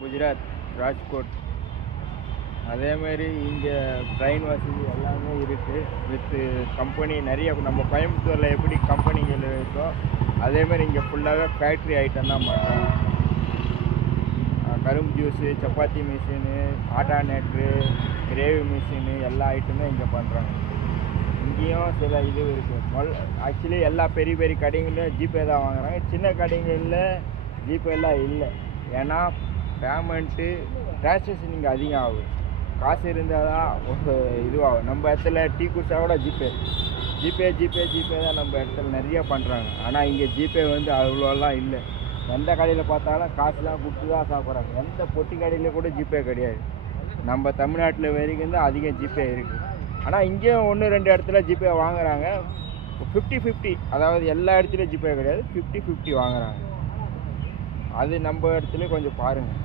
குஜராத் ராஜ்கோட் அதேமாரி இங்கே ட்ரெயின் வசதி எல்லாமே இருக்குது. வித்து கம்பெனி நிறைய நம்ம கோயம்புத்தூரில் எப்படி கம்பெனிகள் இருக்கோ அதேமாதிரி இங்கே ஃபுல்லாகவே ஃபேக்ட்ரி ஐட்டம் தான் பண்ணுறாங்க. கரும்பு ஜூஸு, சப்பாத்தி மிஷினு, ஆட்டா நேட்ரு, கிரேவி மிஷினு எல்லா ஐட்டமும் இங்கே பண்ணுறாங்க. இங்கேயும் சில இது இருக்குது. ஆக்சுவலி எல்லா பெரிய பெரிய கடைகளிலும் ஜிபே தான் வாங்குறாங்க. சின்ன கடைகளில் ஜிபேலாம் இல்லை. ஏன்னா பேமெண்ட்டு டிரான்சாக்ஷன் இங்கே அதிகம் ஆகும். காசு இருந்தால் தான் ஒரு இதுவாகும். நம்ம இடத்துல டீ குடிச்சா கூட ஜிபே தான் நம்ம இடத்துல நிறைய பண்ணுறாங்க. ஆனால் இங்கே ஜிபே வந்து அவ்வளோலாம் இல்லை. எந்த கடையில் பார்த்தாலும் காசுலாம் கொடுத்து தான் சாப்பிட்றாங்க. எந்த பொட்டி கடையில் கூட ஜிபே கிடையாது. நம்ம தமிழ்நாட்டில் வரைக்கும் தான் அதிகம் ஜிபே இருக்குது. ஆனால் இங்கேயும் 1-2 இடத்துல ஜிபே வாங்குறாங்க. 50-50, அதாவது எல்லா இடத்துலையும் ஜிபே கிடையாது, 50-50 வாங்குறாங்க. அது நம்ம இடத்துல கொஞ்சம் பாருங்கள்.